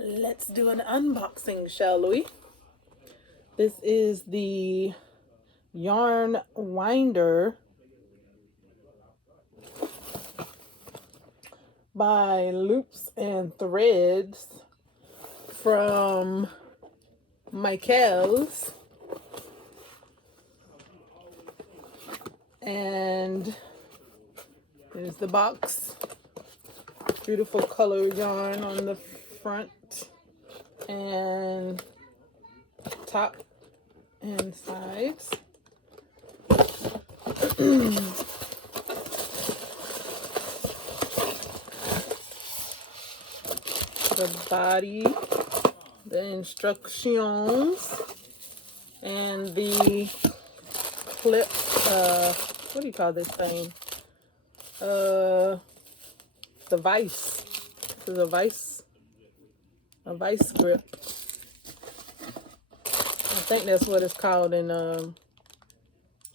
Let's do an unboxing, shall we? This is the yarn winder by Loops and Threads from Michael's. And here's the box. Beautiful color yarn on the front and top and sides. The body, the instructions, and the clip, what do you call this thing? The vise. This is a vice grip. I think that's what it's called in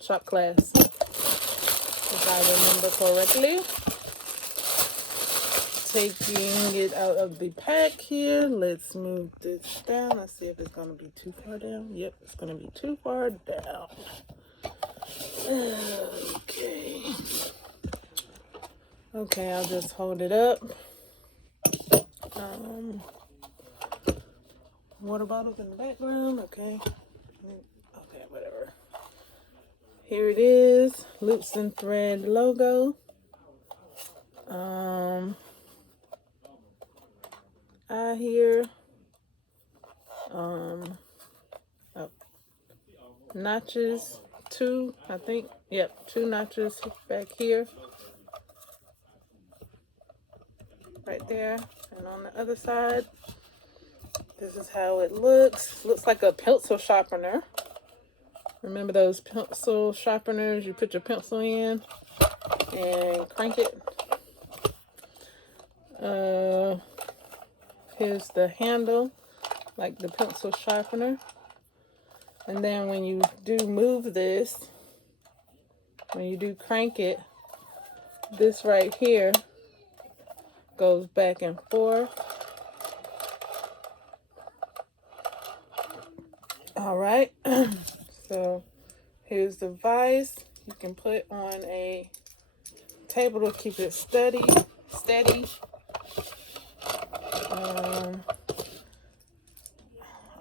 shop class, if I remember correctly. Taking it out of the pack here. Let's move this down. Let's see if it's going to be too far down. Yep, it's going to be too far down. Okay, I'll just hold it up. Water bottles in the background. Okay, whatever. Here it is, Loops and Thread logo. I hear notches, two, I think. Yep, two notches back here, right there, and on the other side. This is how it looks. Looks like a pencil sharpener. Remember those pencil sharpeners? You put your pencil in and crank it. Here's the handle, like the pencil sharpener. And then when you do move this, when you do crank it, this right here goes back and forth. All right, so here's the vise. You can put on a table to keep it steady.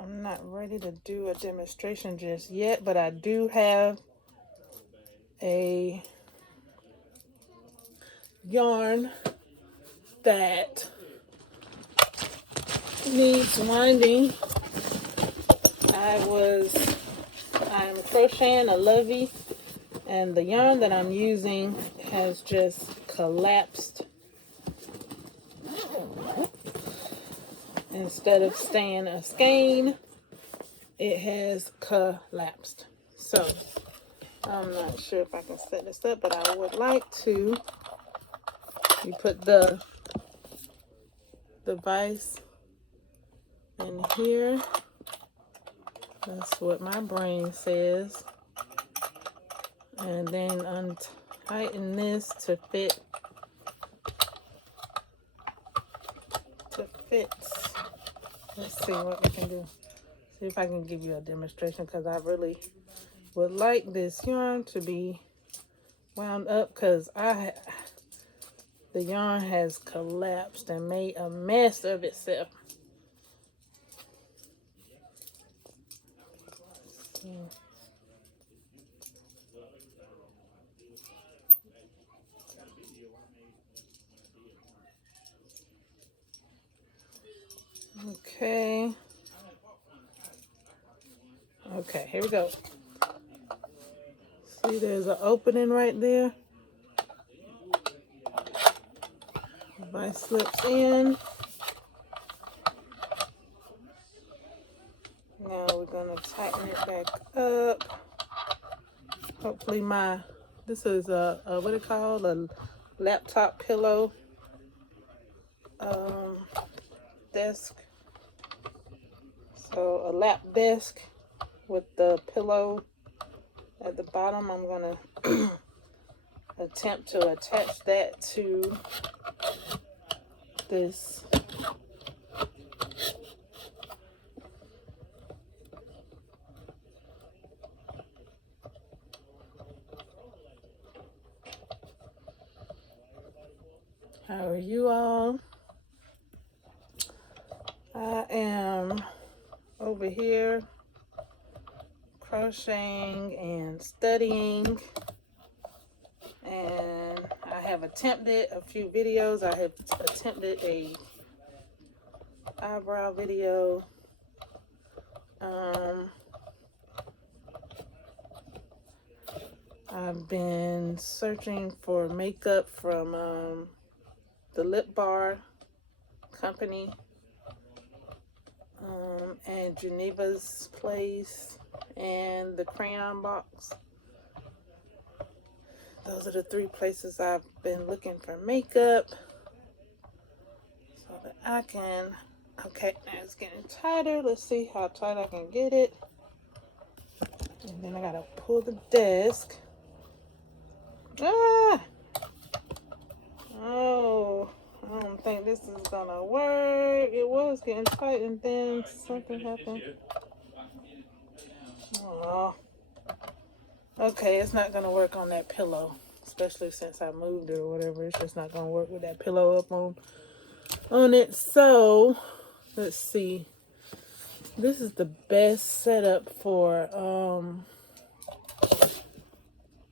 I'm not ready to do a demonstration just yet, but I do have a yarn that needs winding. I'm crocheting a lovey, and the yarn that I'm using has just collapsed. Instead of staying a skein, it has collapsed. So I'm not sure if I can set this up, but I would like to. You put the vise in here. That's what my brain says. And then untighten this to fit. Let's see what we can do. See if I can give you a demonstration, because I really would like this yarn to be wound up, because the yarn has collapsed and made a mess of itself. Okay, here we go. See, there's an opening right there. Vise slips in. Now we're gonna tighten it back up. Hopefully this is what it called, a laptop pillow desk. So a lap desk with the pillow at the bottom. I'm gonna attempt to attach that to this How are you all? I am over here crocheting and studying, and I have attempted a few videos. I have attempted a eyebrow video. I've been searching for makeup from the Lip Bar company and Geneva's Place and the Crayon Box. Those are the three places I've been looking for makeup so that I can, okay, now it's getting tighter. Let's see how tight I can get it. And then I gotta pull the desk. Ah! Oh, I don't think this is gonna work. It was getting tight and then something happened. Oh. Okay, it's not gonna work on that pillow, especially since I moved it or whatever. It's just not gonna work with that pillow up on it. So let's see. This is the best setup for